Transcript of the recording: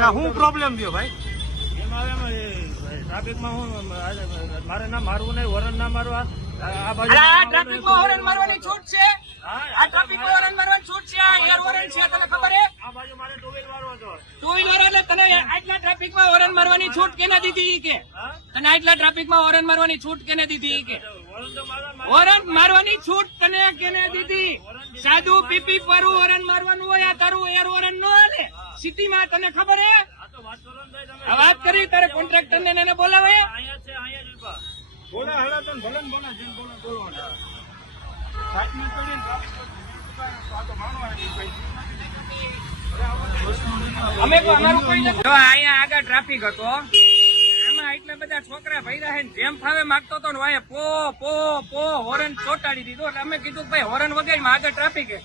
શું પ્રોબ્લેમ થયો ભાઈ? ટ્રાફિકમાં હું મારે ના મારવું નહીં, હોરન ના મારવા. આ બાજુ ટ્રાફિકમાં હોરન મારવાની છૂટ છે. આ ટ્રાફિકમાં હોરન મારવાની છૂટ છે. આ એર હોરન છે, તને ખબર હે? આ બાજુ મારે ટુ વ્હીલ વાળો હતો. ટુ વ્હીલર એટલે તને આટલા ટ્રાફિકમાં હોરન મારવાની છૂટ કેને દીધી કે? તને આટલા ટ્રાફિકમાં હોરન મારવાની છૂટ કેને દીધી કે? હોરન તો મારવા હોરન મારવાની છૂટ તને કેને દીધી? સાદું પીપી પર હોરન મારવાનું હોય, આ તારું એર હોરન નો હાલે સિટીમાં, તને ખબર હે? વાત કરો ને ભાઈ તમે. આ વાત કરી તારે કોન્ટ્રાક્ટર ને એને બોલાવે. અહીંયા છે, અહીંયા જ ઉભા. બોલા હાલા તો ભલે ને બોલા જેમ બોલા બોલો. અમે તો અમારું કોઈ નથી. જો અહીંયા આગળ ટ્રાફિક હતો, આમાં એટલા બધા છોકરા ભર્યા છે, જેમ ફાવે માગતો હતો ને વાય પો પો પો હોરન ચોટાડી દીધો. એટલે અમે કીધું કે ભાઈ હોરન વગાડીમાં આગળ ટ્રાફિક છે.